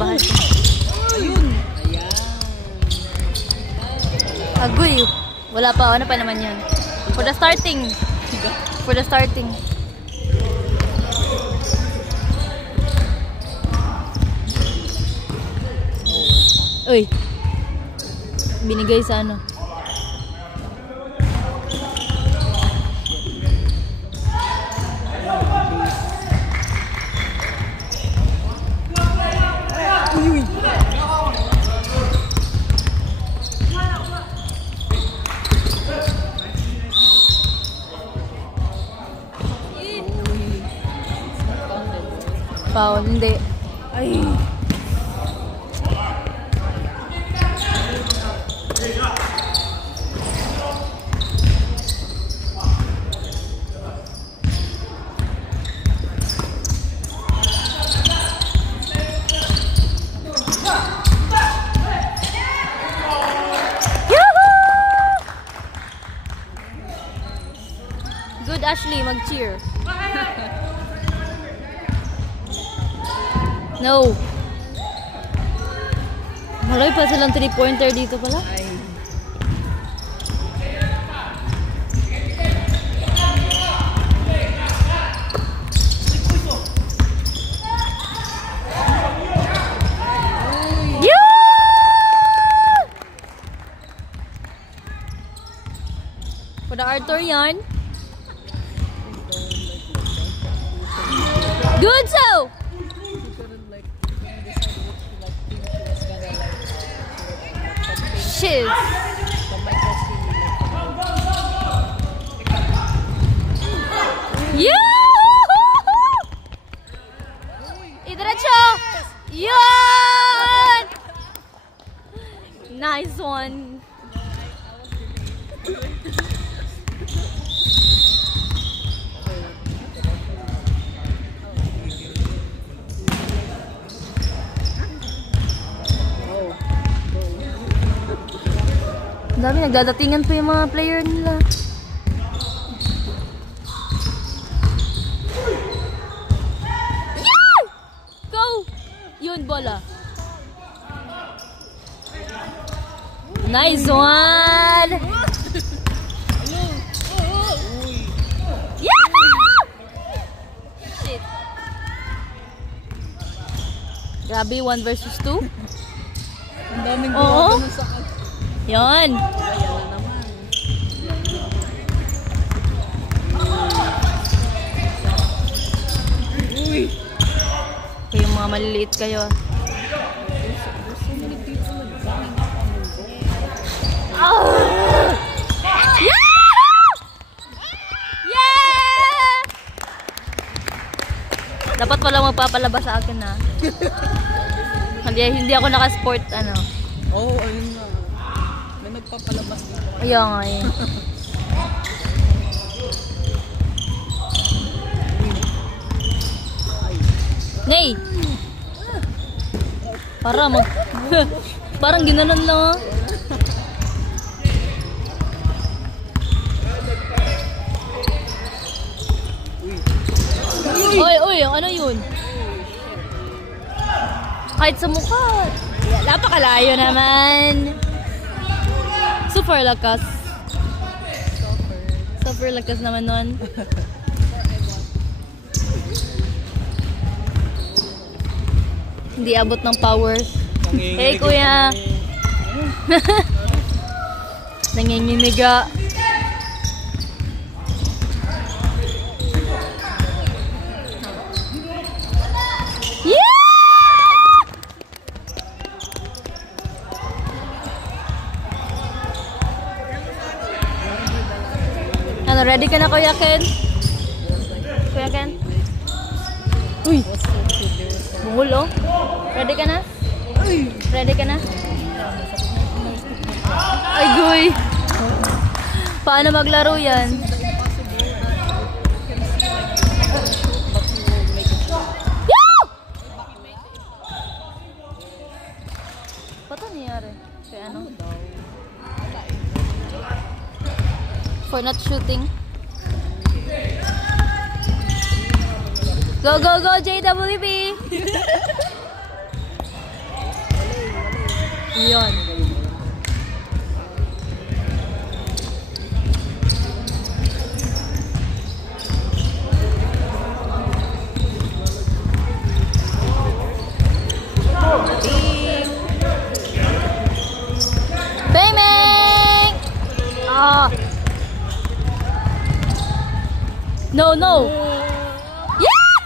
bahas. Ayun. Ayan. Agoy. Wala pa. Ano pa naman yun? For the starting. For the starting. Uy. Binigay sa ano. Uy. Foul. Hindi. Ay. Good, Ashley, mag-cheer. No. Malay pa silang 3-pointer dito pala. Ay. For the Arthur yarn. Good so. Shiz. Idiretso. Yun. Nice one. Ang dami, nagdadatingan pa yung mga player nila. Yeah! Go! Yun, bola. Nice one! Yeah! Shit. Grabe, 1 versus 2. Ang daming Oo. gumagano sa Yun. ayan na naman. Uy. Kayong mga maliliit kayo. Oh! Yeah! Yeah! Dapat pala magpapalabas sa akin na. Hindi ako naka-sport ano. Oo, ayun nga. May nagpapalabas dito. Ayaw nga eh. Nay! Parang ginanon lang ah. Uy, ano yun? Kahit sa mukha. Napakalayo naman. Super lakas. Super lakas naman nun. Hindi abot ng power. Hey, kuya. Nanginginiga. Ano, ready ka na, Kuya Ken? Kuya Ken? Uy! Bungol, oh. Ready ka na? Ready ka na? Ay, guy! Paano maglaro yan? Paano nangyari? Kaya ano? For not shooting. Go, go, go, JWP! Yun. Bang bang! Ah. No, no. Yeah!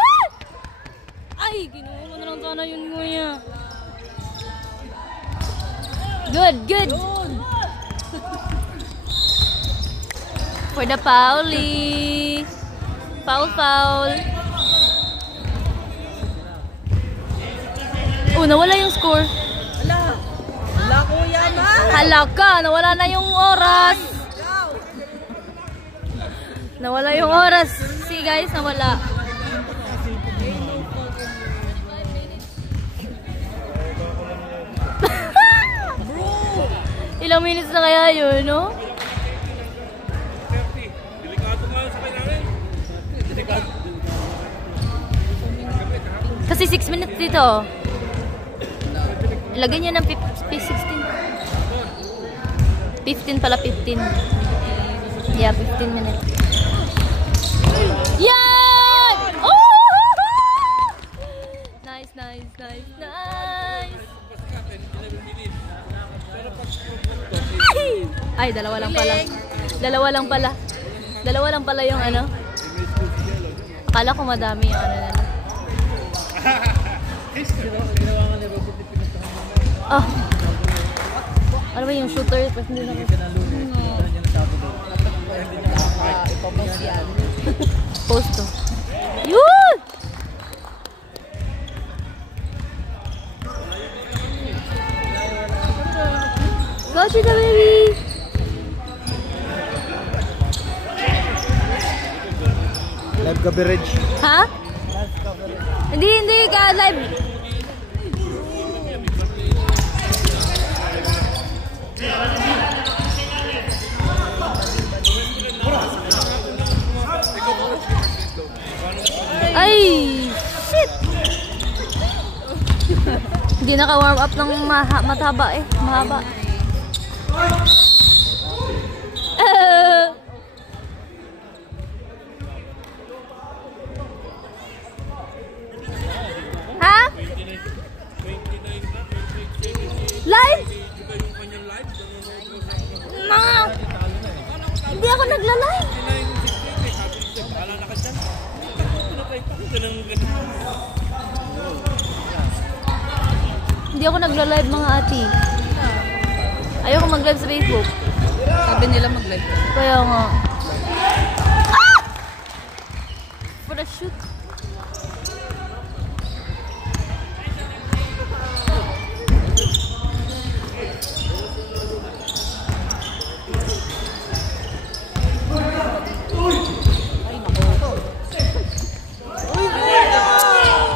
Ay, kinuha ko na lang sana yun, kuya. Good, good. For the Pauli. Foul, foul. Oh, nawala yung score. Wala. Wala ko yan, ha? Hala ka, nawala na yung oras. Nawala yung oras. See guys, nawala. Ilang minutes na kaya yun, no? Kasi 6 minutes dito. Ilagay niyo ng 16. 15 pala, 15. Yeah, 15 minutes. Yan! Oh! Nice, nice, nice, nice. Ay, dalawa lang pala. Dalawa lang pala. Dalawa lang pala yung ano. Akala ko madami yung ano nila. Oh. Ano ba yung shooter? Pas hindi na ko. Ipapost yan. Post to. Yun! Gotcha the baby! Live coverage. Ha? Hindi, hindi ka live. Ay, shit. Hindi naka-warm up ng mataba eh. Mahaba. Ha? Live? Ma! Hindi ako nagla-live. Hindi ako nagla-live mga ati. Ayoko mag-live sa Facebook. Sabi nila mag-live. Kaya nga. Ah! For a shoot.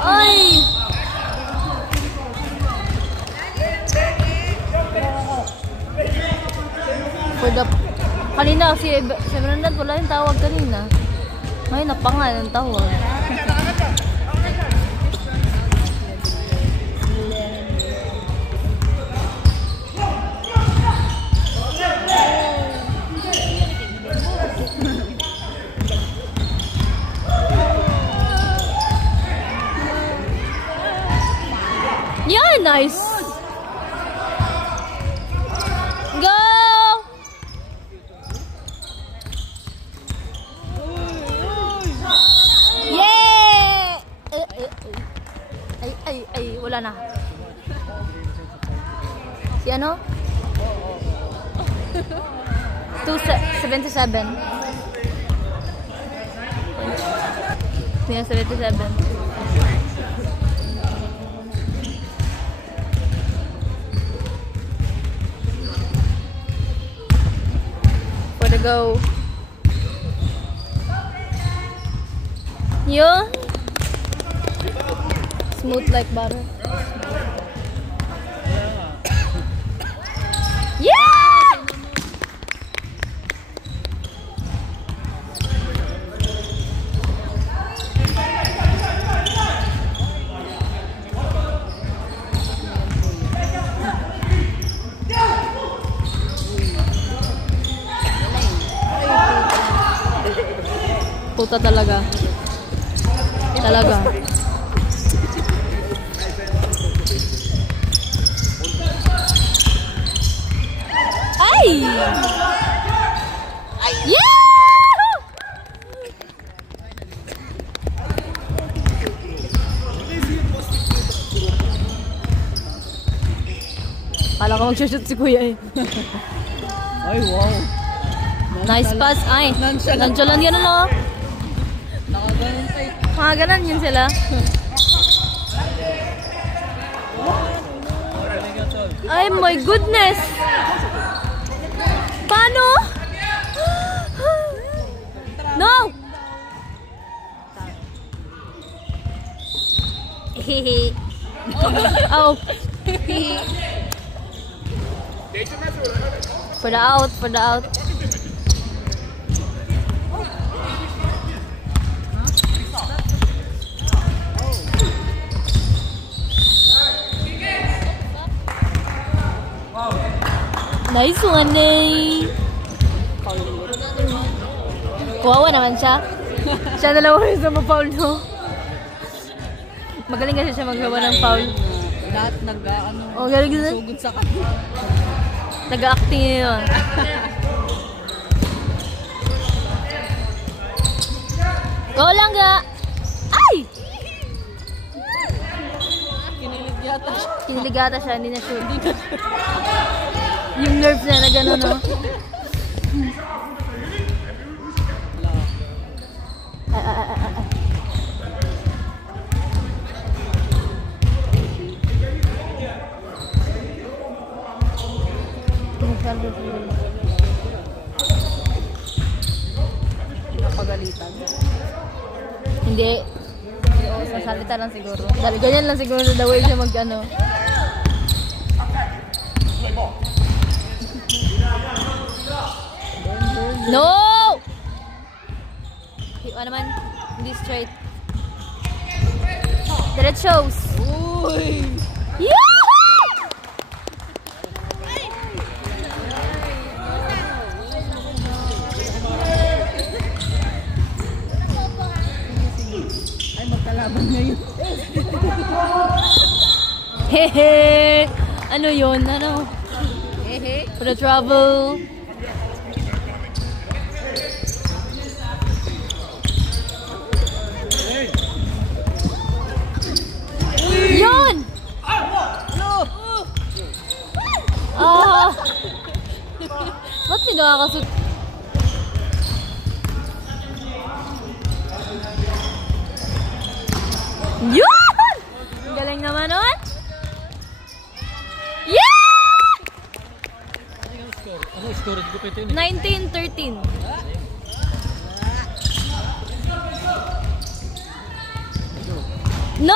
Ay! For the... Kanina si Brendan wala yung tawag kanina. Ngayon napangal ang tawag. Yeah, nice. Go! Yeah! Ay, wala na. Si ano? 277. Yeah, 77. For the go. Yun. Smooth like butter. Yeah! puta talaga. Talaga. Ay! Yeah! Kala ko mag-shoot si kuya eh. Ay, wow. Nice pass. Ay, nonchalant ganun o. Nakaganon tayo. Mga ganun yun sila. Ay, my goodness! Paano? No! Hehe. Oh. Hehe. For the out, for the out. Nice one eh. Kawawa naman siya. Siya dalawa yung sa ma-foul, no? Magaling kasi siya magawa ng foul. Lahat nag-ano. Oh, galing ganun. Sugod sa kanila. Nag-acting yun. Go lang ga! Ay! Kinilig yata siya. Kiniligata siya, hindi na sure. Yung nerves niya na gano'n, no? Napagalitan. Hindi. Masalita lang siguro. Dahil ganyan lang siguro the way siya mag-ano. No! Ano naman? Hindi straight. Diretsos. Uy! Yahoo! Ay, magkalaban ngayon. Hehe! Ano yun? Ano? Hehe. For the trouble. Yun! Ah! Ba't di nakakasut? Yun! Galing naman nun! Yeah! Ano score ko pa ito yun? 19-13. No!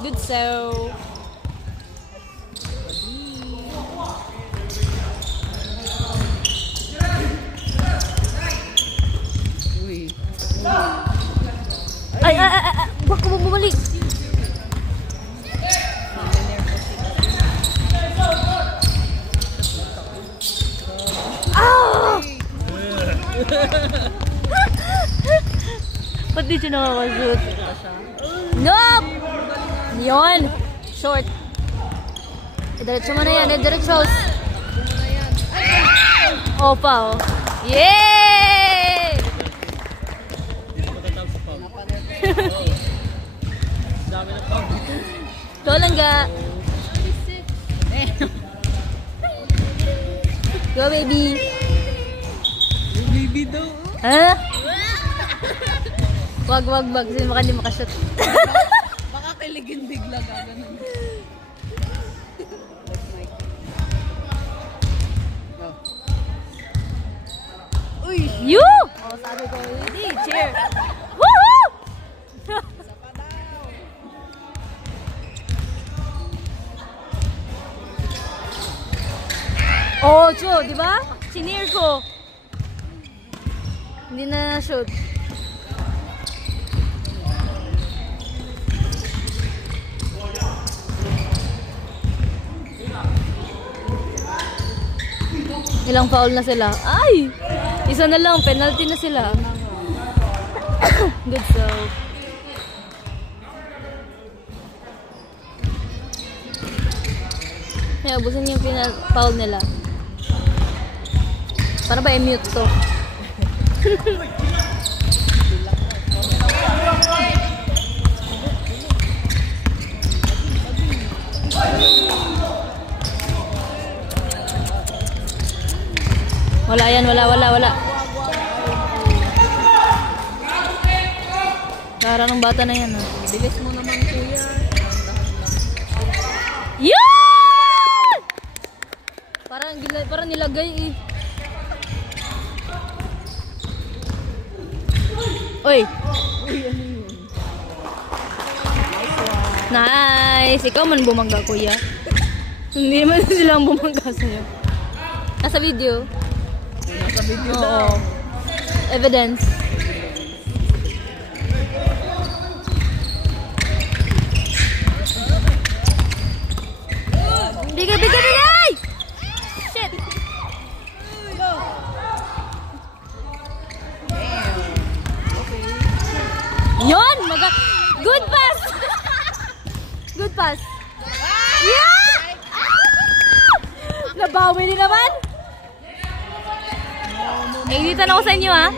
Good so. Uy. Ay! Baka mo bumalik. Ah! Ba't di siya nakakashoot? Nope! Yun! Short. Diretso mo na yan. Diretso. Opa, oh. Yay! Ito lang ga. Go, baby. Baby daw. Ha? Wag. Kasi baka hindi makashoot. Baka kiligin bigla gano'n. Uy! You! Oh, sabi ko, hindi, cheer. Woohoo! Oh, Cho, di ba? Senior ko. Hindi na shoot. Ilang foul na sila? Ay! Isa na lang, penalty na sila. Good soap. May abusin yung foul nila. Para ba i-mute to? Wala yan, wala. Lara ng bata na yan, ha? Bilis mo naman, kuya. Yan! Parang nilagay, eh. Oy! Nice! Ikaw man bumangga, kuya. Hindi man silang bumangga sa'yo. Nasa video. Nasa video Oo. daw. Evidence. Bigay! Shit! Yon! Good pass! Good pass. Yeah! Nabawi din naman. Nainitan ako sa inyo, ha?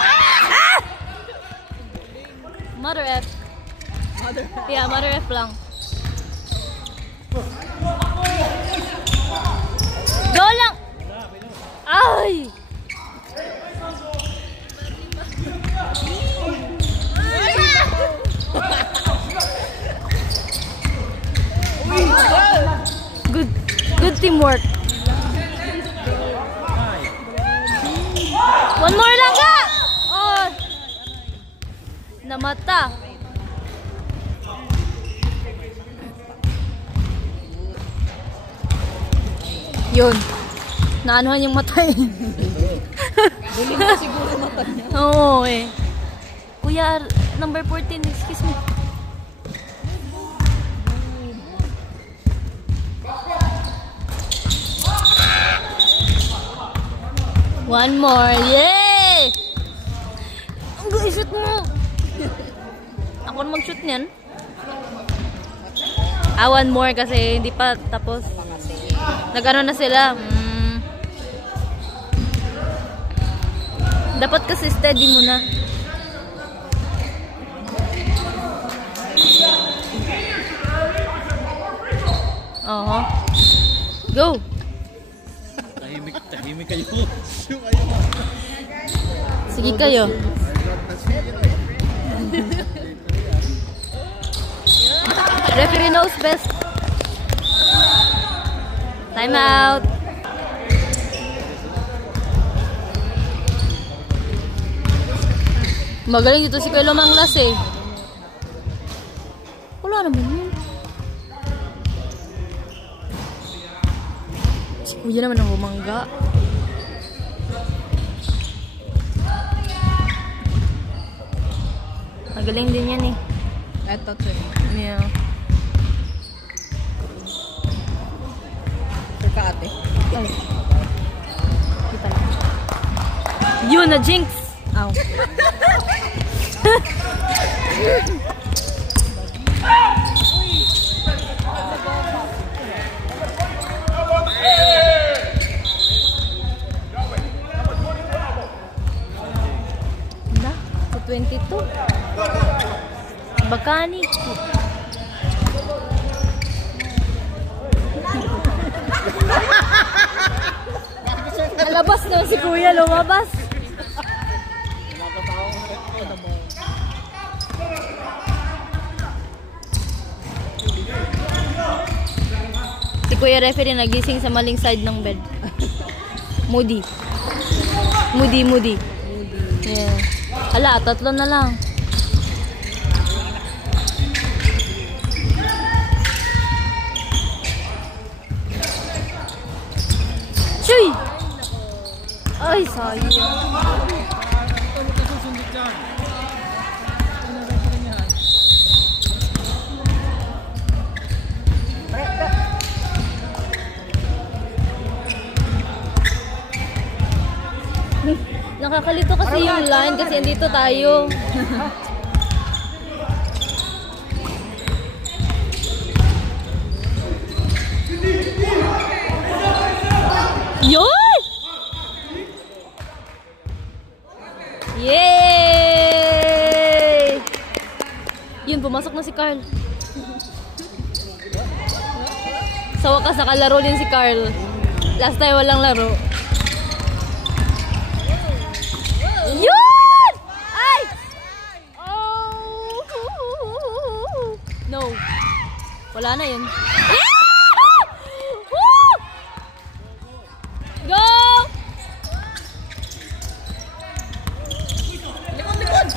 Ah! Mother F. Yeah, Mother F lang. Go lang! Ay! Good teamwork. One more lang ka! Oh! Namata. Yun. Naanuhan yung mata eh. Buling na siguro mata niya. Oo eh. Kuya, number 14, excuse me. One more. Yay! Ang shoot mo. Ako na mag-shoot niyan. One more kasi hindi pa tapos. Nag-ano na sila. Dapat kasi steady muna. Oo. Go! Tahimik kayo. Sige kayo. Referee knows best. Time out. Magaling dito si Kuya Manglas eh. Wala naman yun. Si Kuya naman ang bumangga. Magaling din yan eh. Eto, sir. Yeah. Sir ka, ate. Ay. Di pala. Yun na jinx! Ow. Na, sa 22. Bakani. Alabas na si Kuya, lumabas. Si Kuya referee nagising sa maling side ng bed. Moody. Yeah. Hala, 3 na lang. Chuy! Ay, sayang. Nakakalito kasi yung line kasi andito tayo. Yun! Yay! Yun, pumasok na si Carl. Sa wakas, nakalaro din si Carl. Last time walang laro. Yun! Ay! Oh! No. Wala na yun. Go! Likod!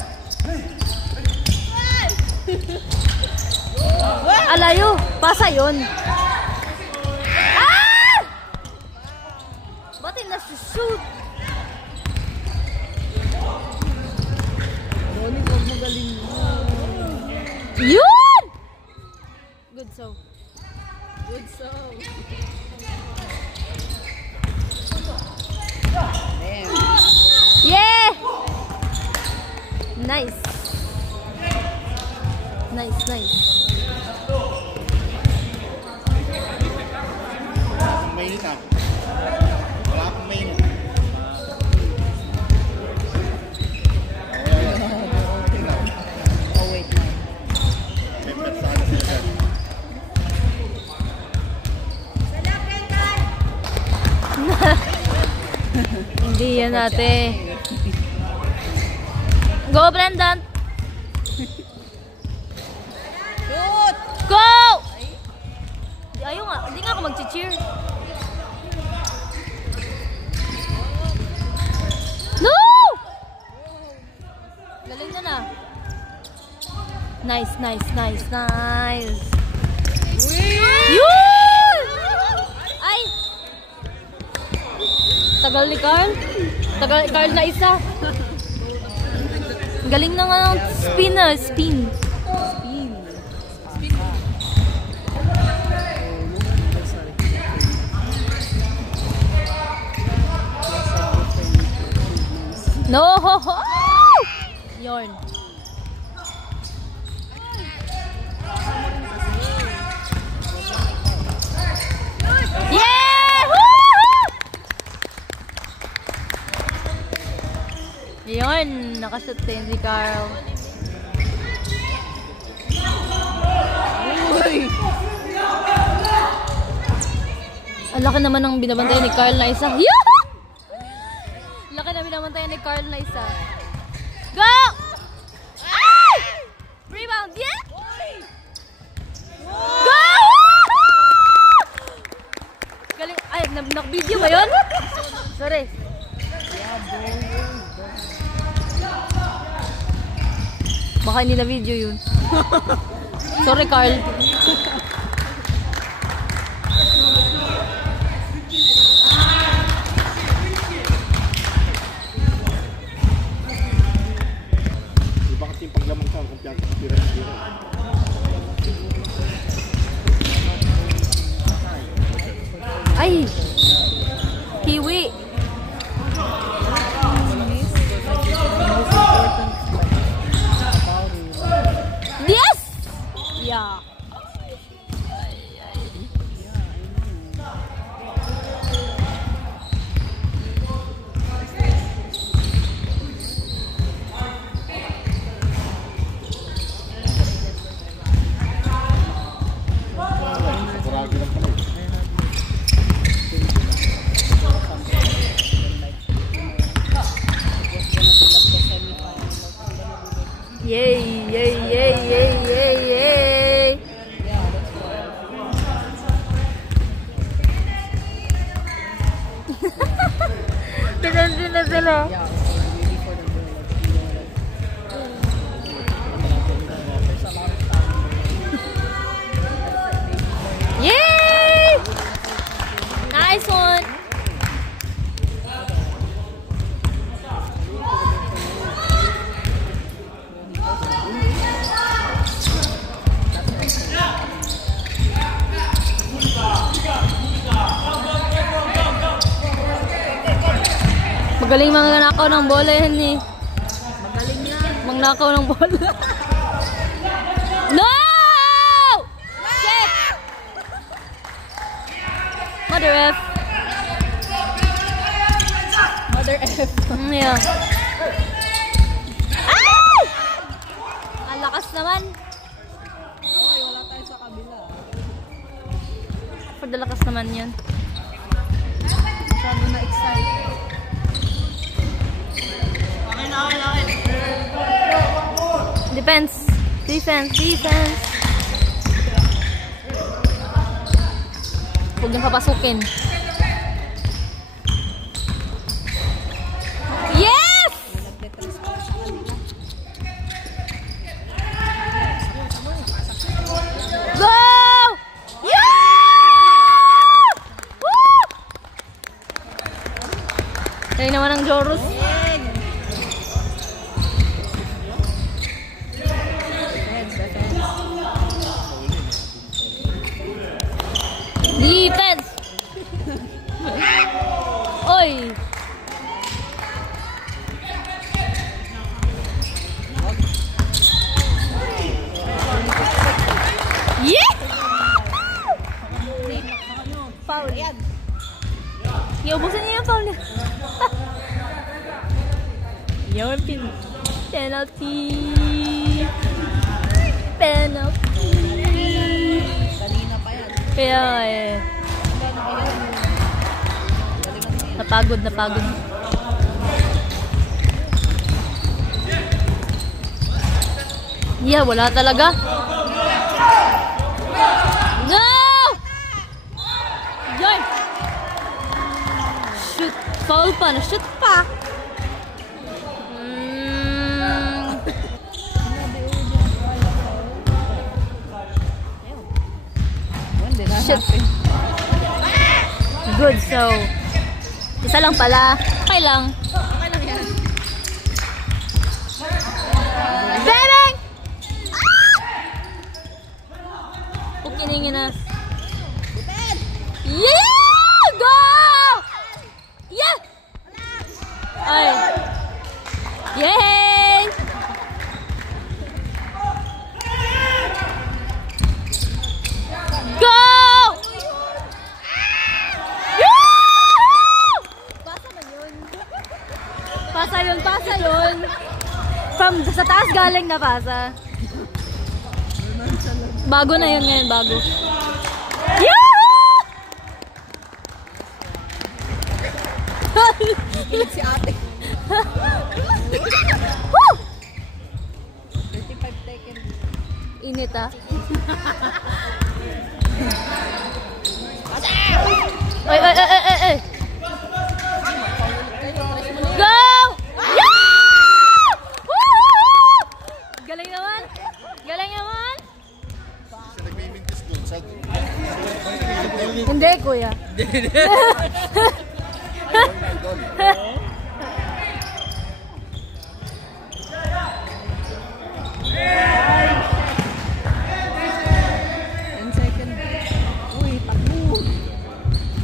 Alayo. Pasa yun. Ah! Ba't yung nasushoot? Ronnie, huwag magaling mo. Yun! Good so. Good song. Yeah! Nice. Nice, nice. Mainit ah. Wala akong mainit. Oh, wait na. Pepper sana sila. Hindi yan ate. Go, Brendan! Shoot! Go! Ayaw nga, hindi nga ako mag-cheer. No! Galing na na. Nice, nice, nice, nice. Yun! Ay! Tagal ni Carl. Tagal ni Carl na isa. Galing na nga ng spin na, spin. Spin. No! Yorn. Yeah! Woo! Yun, nakashoot din si Carl. Uy! Ang laki naman ng binabantayan ni Carl na isa. Yeah! Laki na binabantayan ni Carl na isa. Go! Ay! Rebound, yeah! Go! Galing. Ay, nak-video ba yun? Sorry. Baka hindi na video yun. Sorry, Carl. Iba kasi yung paglamang sa kumpiyansa ng tira-tira. Ay! Kiwi! Yes! Yeah. Kuragi lang pala eh. Yay! Yay! Yay! Yay! Yay! Yay! Tinansin na sila. Yay! Nice one! Magaling mga nakaw ng bola yan eh. Magaling yan. Mga nakaw ng bola. No! Shit! Mother F. Mother F. Yeah. Ay! Ang lakas naman. Oy, wala tayo sa kabila. Pagdalakas naman yun. Masyado na excited. Defense. Defense. Defense. Huwag niyang papasukin. Yes! Nagte-transfer sa kanila. Go! Yeah! Woo! Kaya naman ang Jorus. Defense! Oy! Yeah! Foul. Iubusin niya yung foul niya. Your pin. Penalty. Penalty. Kanina pa yan. Kaya eh. Napagod, napagod. Yeah, wala talaga. No! Yoy! Shoot. Foul pa. Na-shoot pa. Shit. Good, so isa lang pala. Okay lang. Bebeng! Pukiningin na. Yeah! Go! Yeah! Ay. Yay! Go! Pasa yun. From sa taas galing na pasa. Bago na yun ngayon, bago. Yahoo! Kilig si ate. Woo! 35 seconds. Init ah. Oy, oy, oy, oy, oy. Go! Yeah! Woo! Galing naman. Galing naman. Siya nagmimintis doon. Hindi, kuya.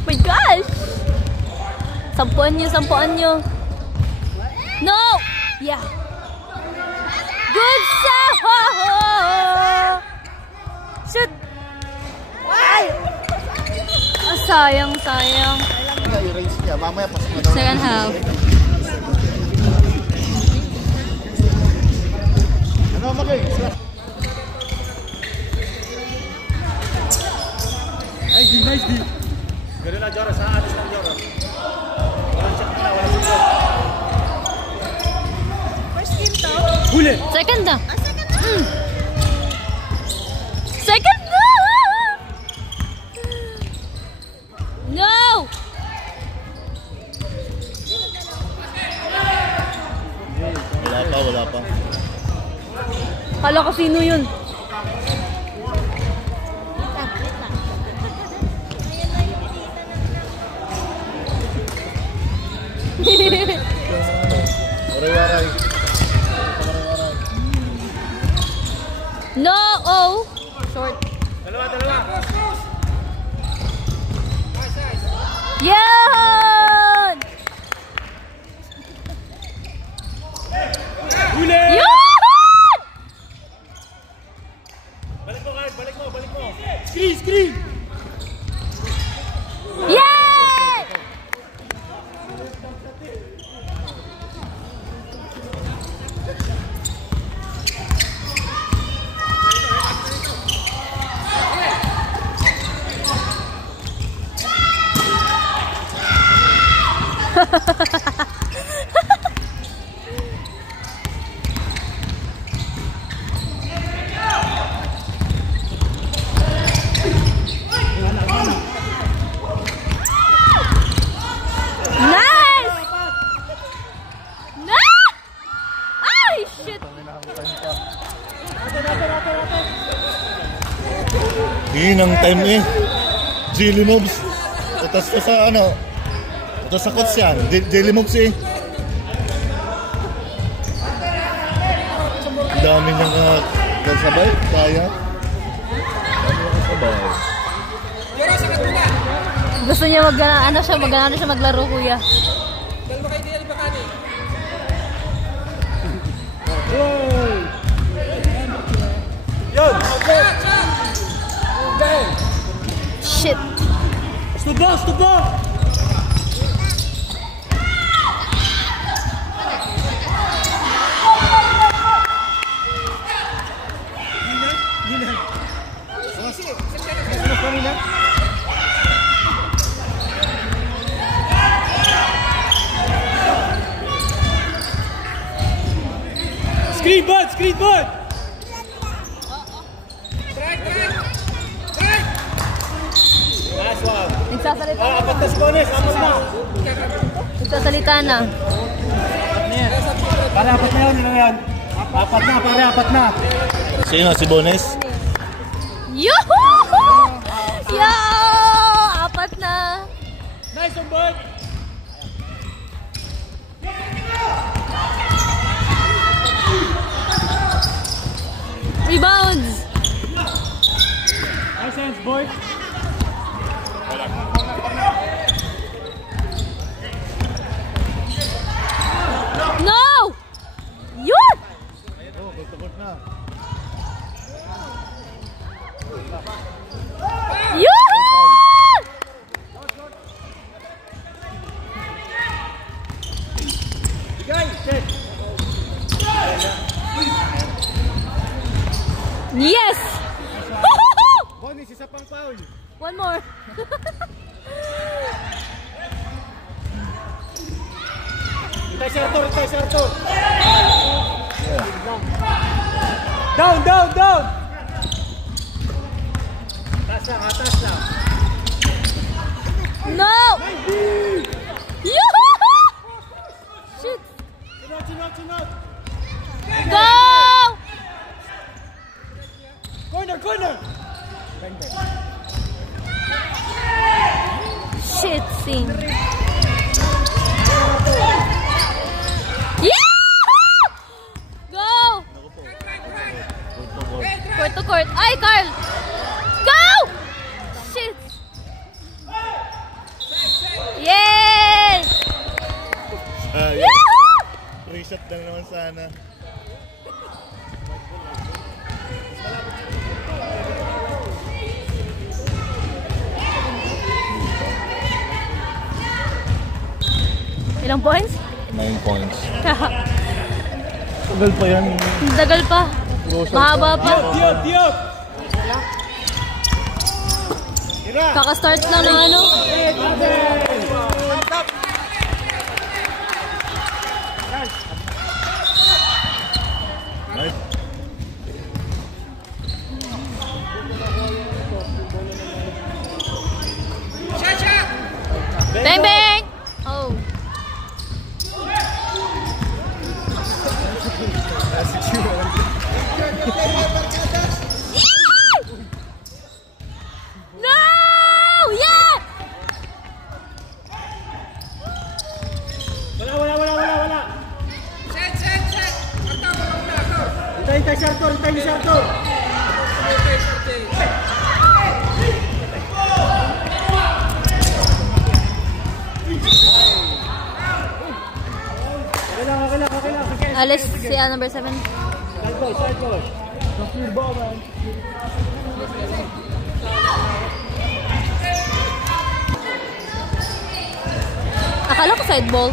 My gosh! Sampuan nyo. No! Yeah. Good shot! Shoot! Ay! Ah, sayang. I-raise niya. Mamaya pasok na daw. Second half. Ano, Magay? Nice D. Ganun na, Joras. Alis na, Joras. Walang shot na, walang shot. First game to? Huli! Second na. Second na. Second na! No! Wala pa. Kala ko sino yun. Waray-waray. No! Oh! Short. Dalawa. Yan! Screen! Yay! Nice! Nice! Ay, shit! Yun ang time eh. Jelly moves. Tapos sa ano. Ito sa coach yan. Jelly moves eh. Ang dami niyang kasabay. Kaya. Ang dami kasabay. Gusto niya mag-ano siya maglaro, kuya. Shit. Stop ba? Screen bud! Nice one! Nagsasalita na. Apat na si Bones, apat na! Nagsasalita na. Pare, apat na yan. Apat na. Sino si Bones? Yoo-hoo! Yo! Apat na. Nice one, bud! Rebounds! Nice hands, boy! No! Yun! Oh, gusto na. Yoo-hoo! Yes! Bones, isa pang foul! One more. Itay si Arthur! Down! Taas lang! No! Yoo-hoo! Shit! Sunod! Go! Corner! Shit, sing. Yeah! Go! Court to court. Ay, Carl! Go! Shit! Yay! Yahoo! Reset lang naman sana. Ilang points? 9 points. Tagal pa yan. Dagal pa. Mahaba pa. Diop! Kaka-start lang ng ano. Nice. Bang, bang! Oh. No! Yeah! Wala! Itay si Arthur! Okay lang. Alis si number 7. Side boy. Akala ko side ball.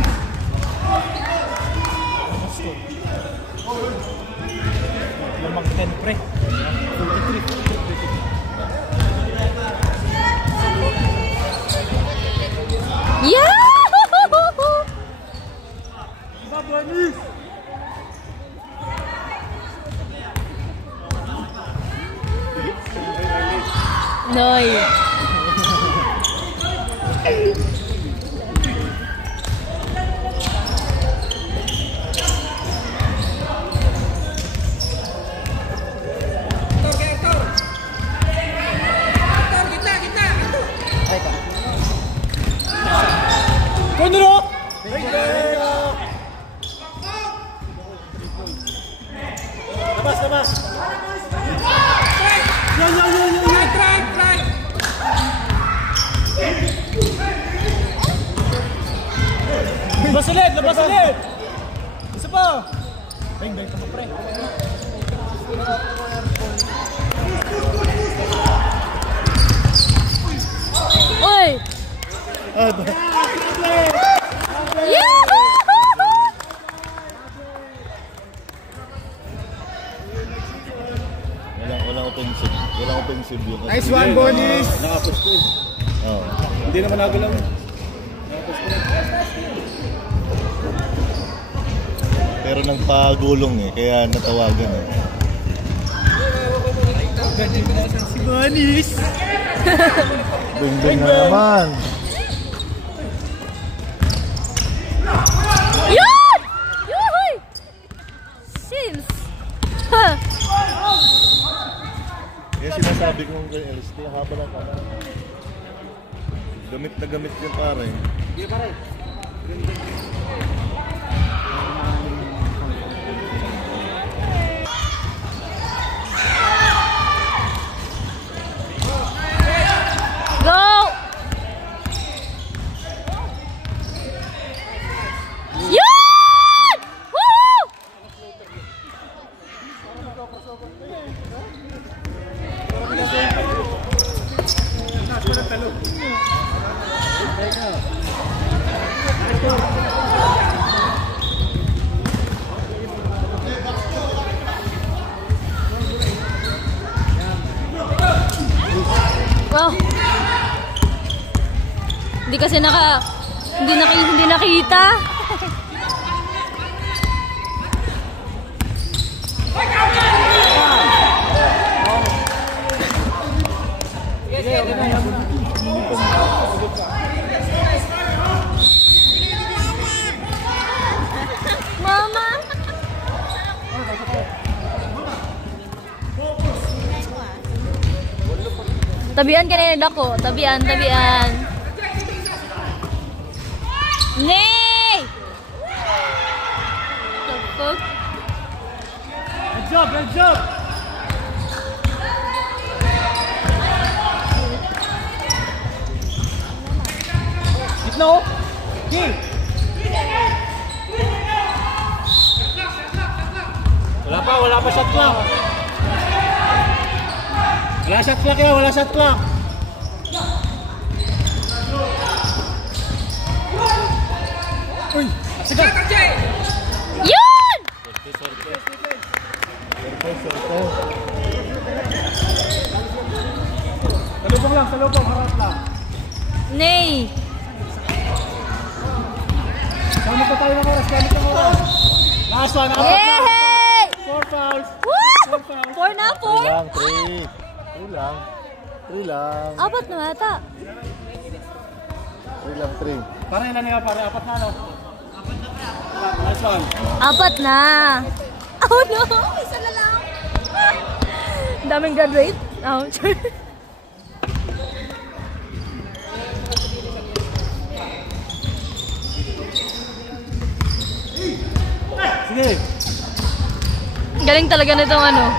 Lamang 10 pre. 43. Yeah! Noy. Konuro! Labas, labas! Yan! Try! Labas ulit! Isa pa! Bang, tama pre. Oy! Yahoo! Walang offensive. Walang offensive yun. Nice one, Bonis! Nakapush ko eh. Oo. Hindi naman nagalaw. Pero nagpagulong eh, kaya natawagan eh. Si Bonis! Bing-bing na naman. Yun! Yuhoy! Sims! Ha! Kaya sinasabi kong kay LST, haba ng kamera. Gamit na gamit yung pare. Hindi pare. Go! Yun! Woo! Oh. Hindi kasi hindi nakita. Mama. Tabian kanina dako, tabian. Nay! The fuck? Good job! Gitna oh! Okay! Wala pa shot clock! Wala shot clock! Uy! Sige! Yun! Salubong, harap lang. Nay! Gamit na tayo ng oras. Last one, Yay! 4 fouls. Woo! 4 na, 4? 3 lang. 3 lang. Apat na mata. 3 lang, 3. Para ilan nga pare? 4 na no? Last one. Apat na. Oh no! Isa na lang. Daming graduate. Ouch. Sige. Galing talaga nitong ano.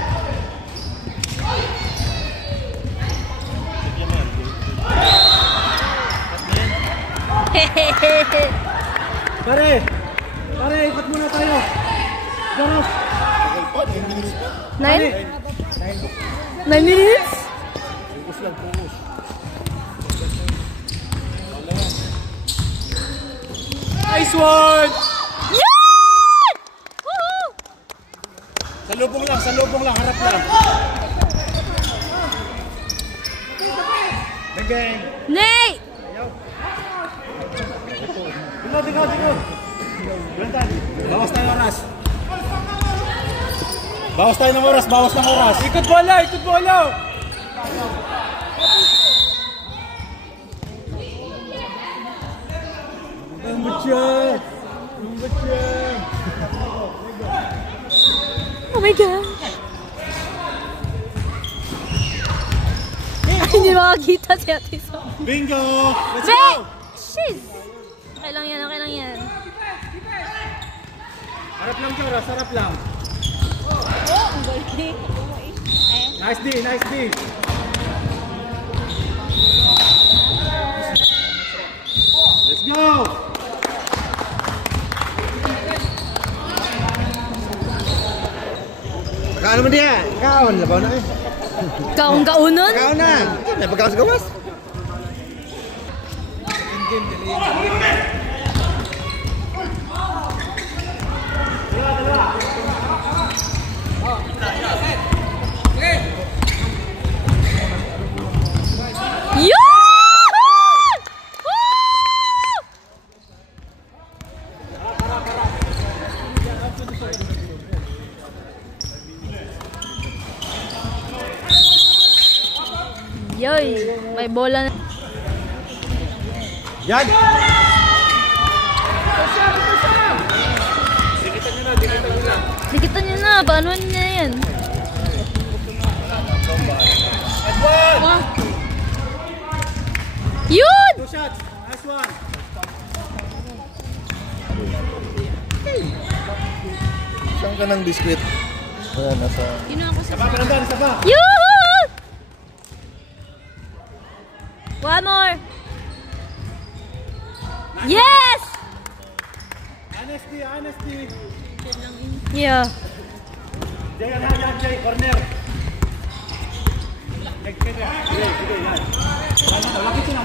Pare, ikot muna tayo. Garos. 9 minutes? Focus lang, focus. Nice one! Yan! Woohoo! Sa lubong lang, harap lang. Bang! Nay! Tingko. Berantan. Bawas tayo ng oras. Bawas ng oras. Ikot bola! Oh my God! Ay, hindi makakita si Ate So. Bingo! Let's Be! go! Shiz! Okay lang yan. Harap lang, Joras. Harap lang. Nice D. Let's go! Kaon mo dia. Kaon labaw na eh. Kaong kaunon? Kaon na. May pagkaon sa gawas. Yun! Woo! Yoy, may bola na. Yan! Dikitan nyo na, paano na yan? Yun! 2 shots. Nice one. Saan ka ng biscuit? Ayan, nasa... Saba, Berantan. Saba. Yun! One more. Yes! Honesty. Yeah. Jay, Jay. Corner. Sige, yan. Lapit na.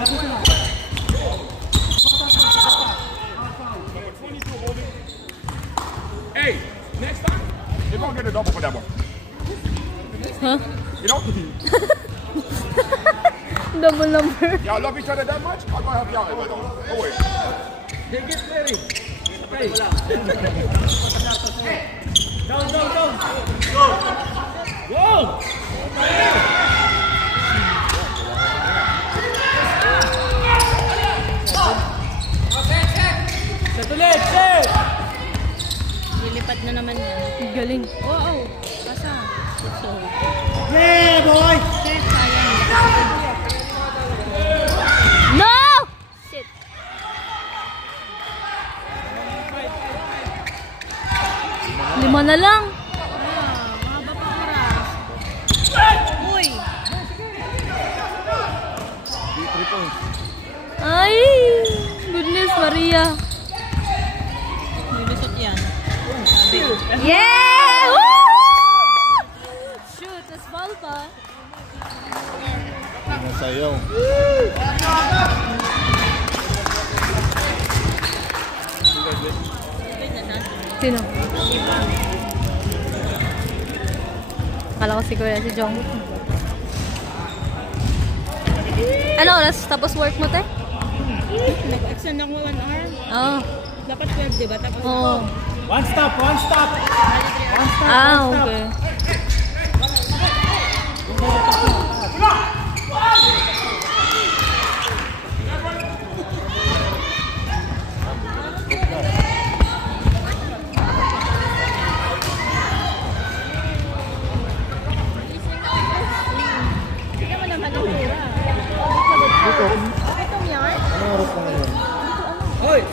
Hey, next time, you're gonna get a double for that one. Huh? You know? Double number. Y'all love each other that much? I'm gonna help y'all. Don't worry. Down. Go! Satulit, set! Lilipat na naman yan. Galing. Oo. Pasa. So, Yeah, boy! No! Shit. Lima na lang. mahaba pa oras. Uy! Ay! Goodness, Maria. May lusot yan. Yeah! Woo! Shoot, tas ball pa. Nasayaw. Sino? Akala ko si Kuya, si Jong. Ano oras? Tapos work mo, te? Nag-extend ako 1 hour. Oo. Dapat 12, diba? Tapos Oo. One stop. Ah, okay. Hoy!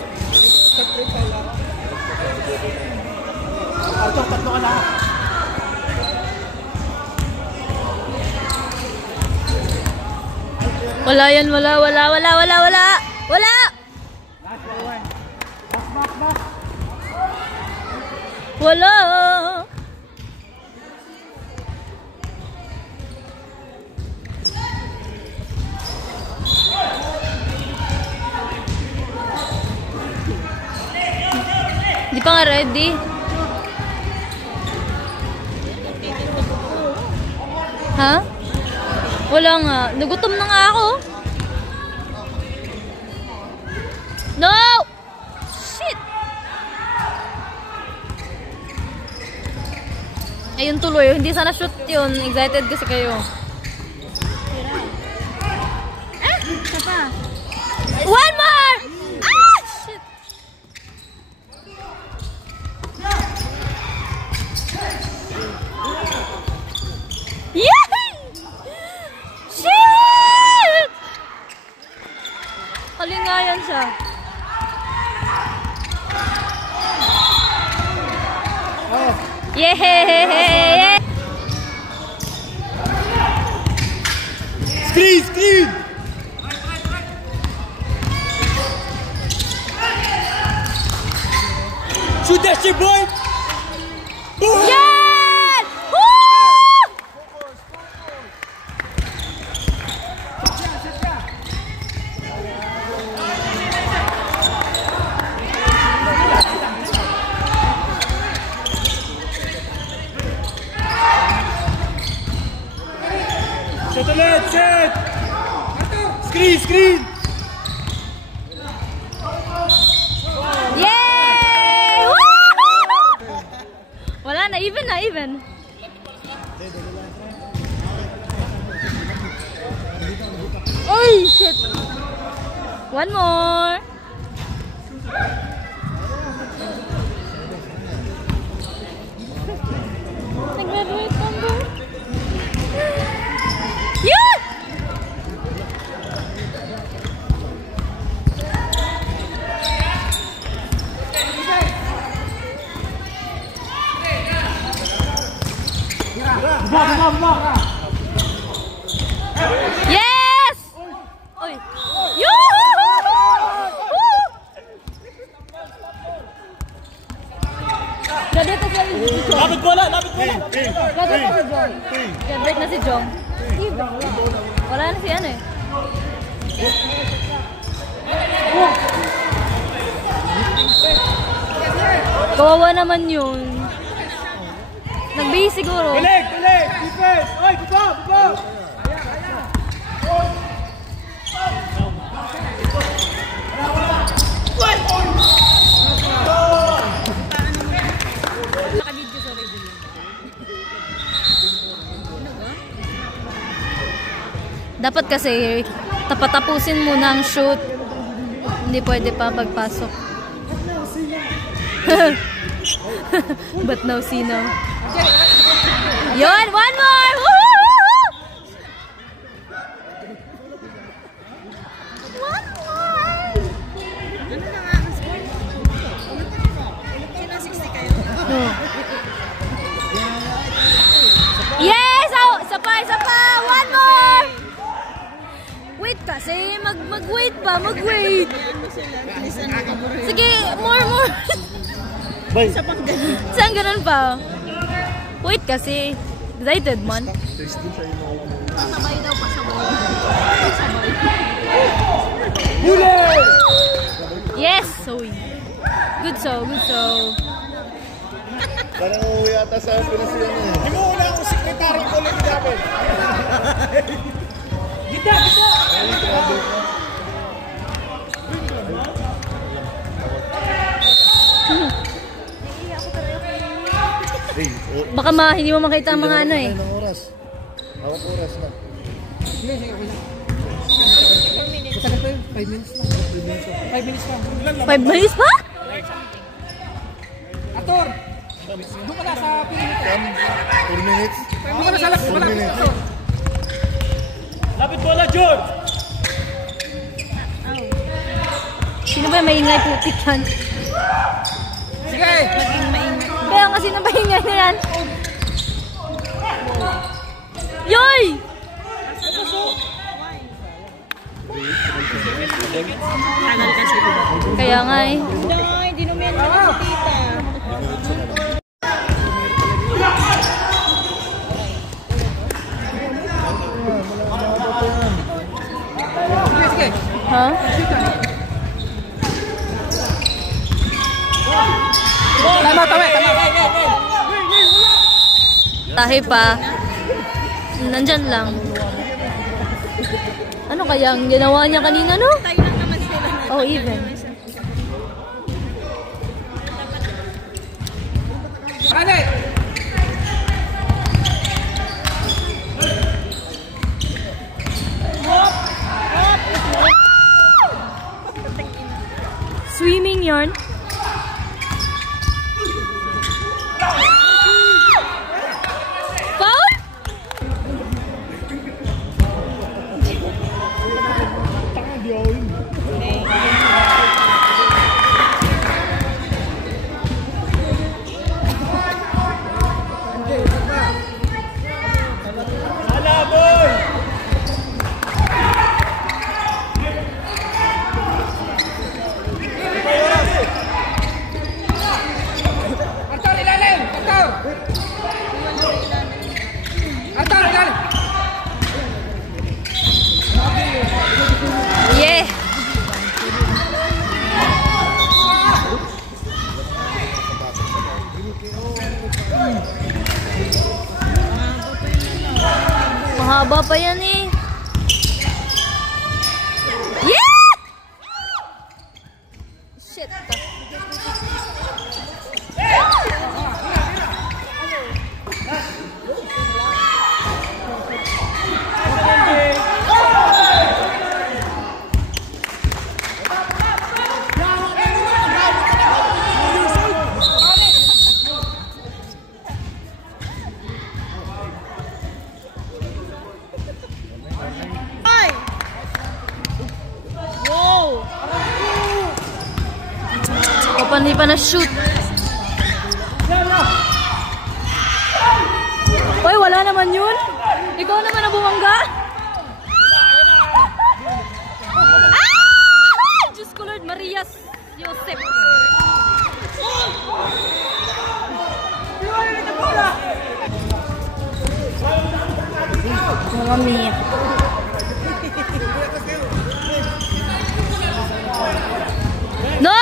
Tatlo ka na. Wala yan, wala. Wala! Wala! pa nga ready. Ha? Wala nga. Nagutom na nga ako. No! Shit! Ayun tuloy. Hindi sana shoot yun. Excited kasi kayo. Isa pa. One more! Ah! Shit! Yay! Shit! Kalingayan siya. Yeah! Screen, screen! Shoot that shit, boy! Boom! Yes! Woo! Shot ulit, shot! Screen, screen! Yay! Woo! Wala na, even na, even. Oy, shit! One more. Nag-graduate pa ba? Yun! Yes! Oy! Graduate na si Jong. Lapit bola, lapit bola! Graduate na si Jong. Graduate na si Jong. Wala na si ano eh. Kawawa naman yun. Nag-base siguro. Bilig, bilig! Defense! Oy, baba, baba! Dapat kasi tapatapusin muna ang shoot. Hindi pwede pa pagpasok. But now see now. Yun! One more! Woo-hoo-hoo-hoo! One more! No. Yes! Oh, isa pa, isa pa! One more! Wait kasi, mag-wait pa, mag-wait. Sige, more. Bay. Saan ganun pa? Wait kasi. Excited man. Pasabay daw, pasabay. Yes! So, good so. Parang uuwi ata sa Pinas yan eh. Hindi mo una akong sekretary ko lang dapat. Gita, gita! Baka hindi mo makita ang mga ano eh. Ng oras. Hawak oras na. 5 minutes pa? Ator! Doon ka na sa pinita. 4 minutes. Doon ka na sa lapit. 4 minutes. Lapit bola, George! Sino ba yung maingay putik yan? Sige! Kaya nga sino ba ingay na yan? Yoy! Tagal kasi. Kaya nga eh. Ay, di naman yan ako tita. Ha? Tahi pa. Nandyan lang. Ano kaya ang ginawa niya kanina, no? Tayo lang naman sila. Oh, even. Swimming yarn. Foul? Yeah. Mahaba pa yan eh. Yeah! Shit. Hindi pa na-shoot. Uy, wala naman yun. Ikaw naman na bumangga. Ah! Diyos ko Lord, Marias Joseph. Mga minit. No!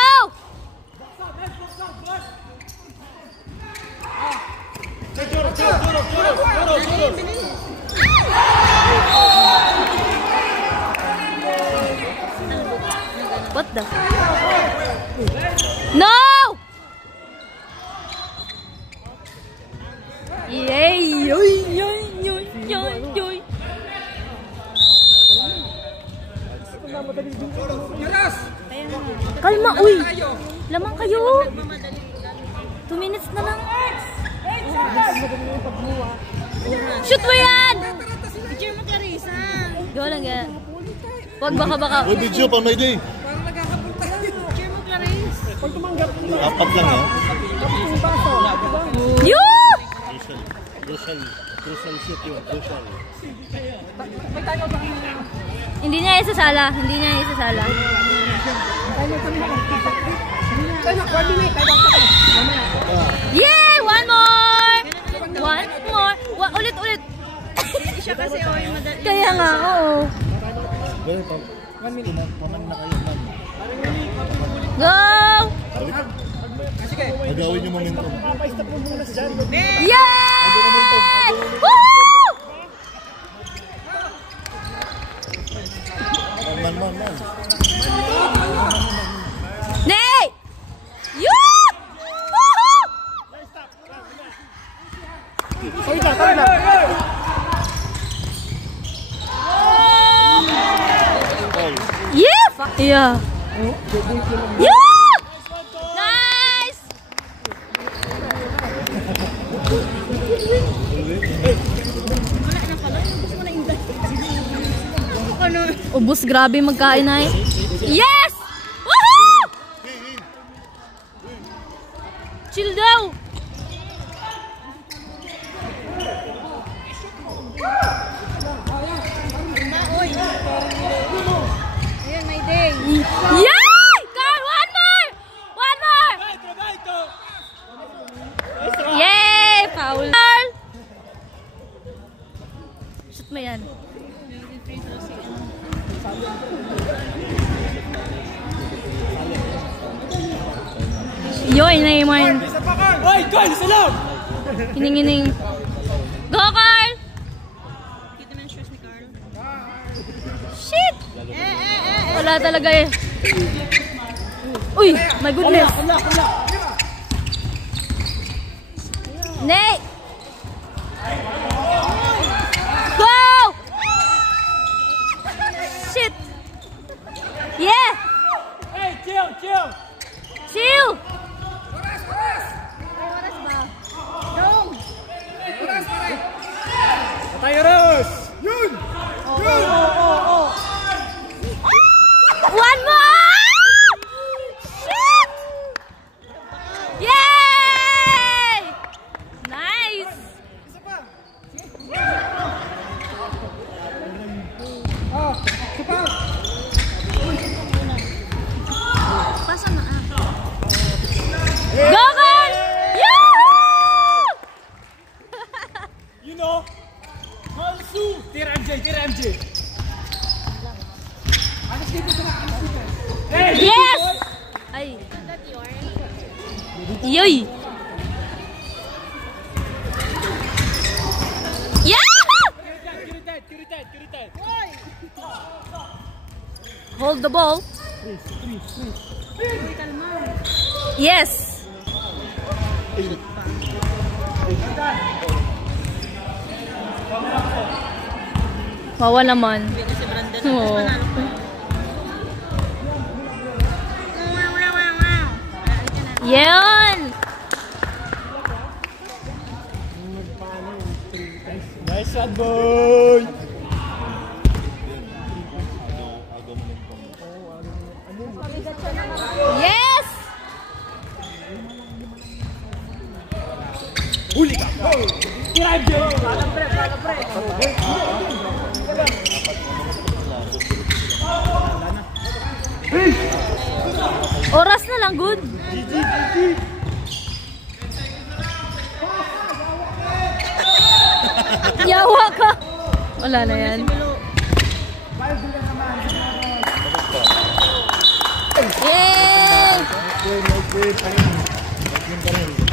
What the? No! Yay! Yoy, yoy, yoy, yoy, yoy. Kalma, uy! Lamang kayo! 2 minutes na lang. Shoot mo yan! Picture mo ka, Risa. Gawa lang yan. Huwag baka. Uy, video pa, may day. Parang nagkakapunta ka. Picture mo ka, Risa. Apat lang, ha? Yoo! Crucial shoot yun. Crucial. Hindi niya isasala. Yay! One more! Ulit. Siya kasi, yung madali. Kaya nga, oo. Go! Nagawin yung momentum. Yay! Woo! Man. Nay! Yoo! Woohoo! Yeah! Yeah! Yeah! Nice! Ubus, grabe magkain na eh. Yes! Woohoo! Chill daw! Ayan, may day. Yay! Carl, one more! Yay! Foul. Carl! Shoot mo yan. Yoy, na yung mine. Oy, Carl, isa lang! Hining-hining. Go, Carl! Kita mo yung shoes ni Carl. Shit! Wala talaga eh. Uy, my goodness. Nay! Go! Shit! Yeah! Hey, chill, chill! Chill! Tayo, Ros! Yun! One more! Shit! Yay! Nice! Go, Carl! Yahoo! You know, Mansu! Tira MJ, tira MJ! Yes! Ay. Yoy! Yeah! Kiritan! Hold the ball. Yes! Wawa naman. Si Brandon. Oo. Yan! Nice shot, boy! Yes! Huli ka! Tira MJ! Oras na lang, good. Yawa ka. Wala na yan. Yay! Nice game.